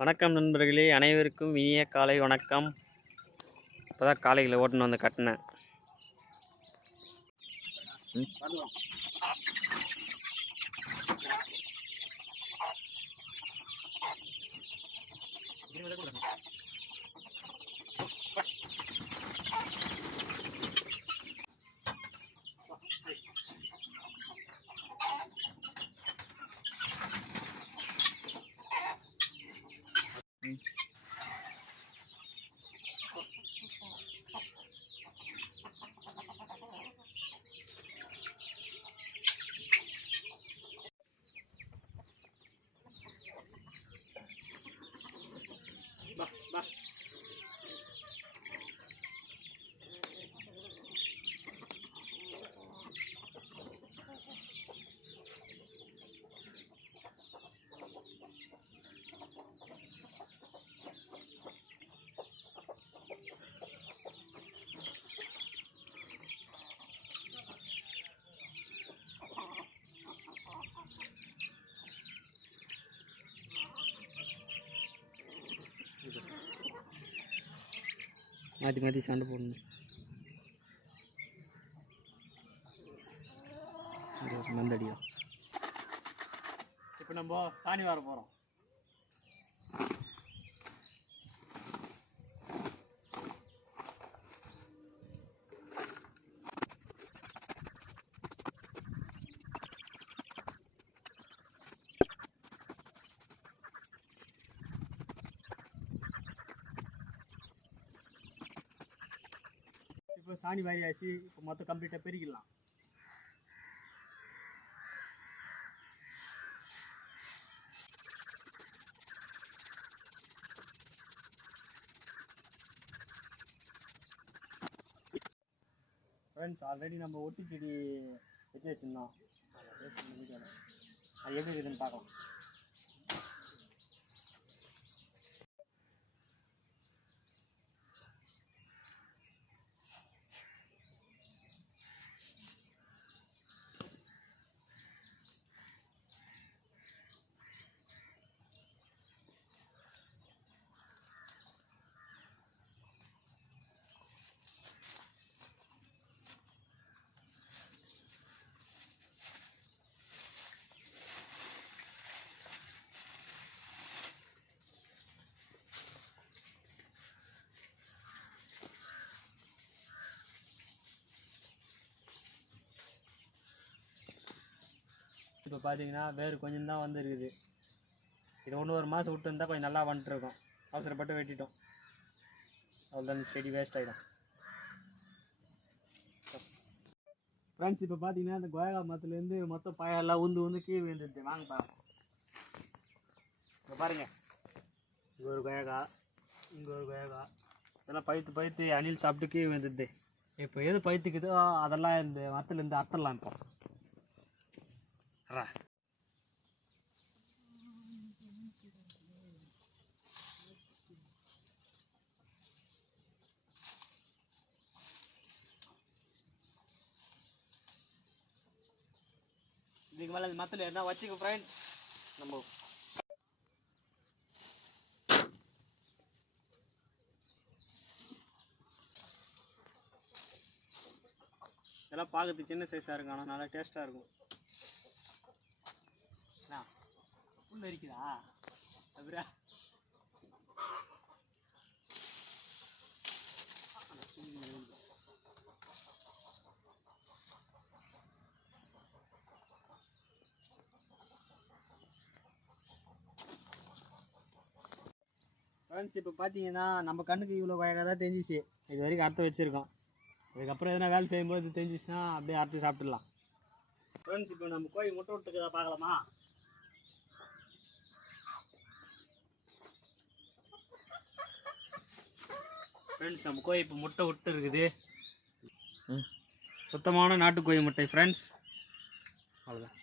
வணக்கம் நண்பர்களே, அனைவருக்கும் இனிய காலை வணக்கம். இப்போதான் காலையில் ஓட்டுன்னு வந்து கட்டினேன். மாற்றி மாற்றி சண்டை போடணும். மந்தடியா இப்போ நம்ம சாணி வர போகிறோம். இப்போ சாணி வாரி ஆச்சு. இப்போ மொத்தம் கம்ப்ளீட்டாக பெருக்கிடலாம். ஃப்ரெண்ட்ஸ், ஆல்ரெடி நம்ம ஒட்டி செடி வச்சு வச்சுருந்தோம். அது எப்படி இருக்குதுன்னு பார்க்கலாம். இப்போ பார்த்தீங்கன்னா வேறு கொஞ்சம் தான் வந்துருக்குது. இது ஒரு மாதம் விட்டு இருந்தால் கொஞ்சம் நல்லா வந்துட்டுருக்கோம். அவசரப்பட்டு வெட்டிட்டோம். அவ்வளோதான், செடி வேஸ்ட் ஆகிடும். ஃப்ரெண்ட்ஸ், இப்போ பார்த்தீங்கன்னா இந்த கொயகா மரத்துலேருந்து மொத்தம் பாயெல்லாம் உந்து கீழே விழுந்துருது. வாங்க பாருங்க. இப்போ பாருங்கள், இங்கே ஒரு கொயகா, இங்கே ஒரு கொயகா, இதெல்லாம் பழுத்து அணில் சாப்பிட்டு கீழே விழுந்துருது. இப்போ எது பழுத்துக்குதோ அதெல்லாம் இந்த மரத்துலேருந்து அறுத்துடலாம். இப்போ இதுக்கு மேலே இந்த மரத்தில் என்ன வச்சுக்க ஃப்ரெண்ட்ஸ். நம்ம இதெல்லாம் பார்க்கறதுக்கு சின்ன சைஸாக இருக்கும், ஆனால் நல்லா டேஸ்ட்டாக இருக்கும். புல் அரிக்குதா அப்படியா? ஃப்ரெண்ட்ஸ், இப்போ பார்த்தீங்கன்னா நம்ம கண்ணுக்கு இவ்வளோ கொயகா தான் தெரிஞ்சிச்சு. இது வரைக்கும் அறுத்து வச்சுருக்கோம். இதுக்கப்புறம் எதனா வேலை செய்யும்போது தெரிஞ்சிச்சுன்னா அப்படியே அறுத்து சாப்பிட்டுடலாம். ஃப்ரெண்ட்ஸ், இப்போ நம்ம கோழி முட்டை விட்டுக்குதா பார்க்கலாமா? ஃப்ரெண்ட்ஸ், நம்ம கோழி இப்போ முட்டை விட்டு இருக்குது. சுத்தமான நாட்டுக்கோழி முட்டை ஃப்ரெண்ட்ஸ். அவ்வளோதான்.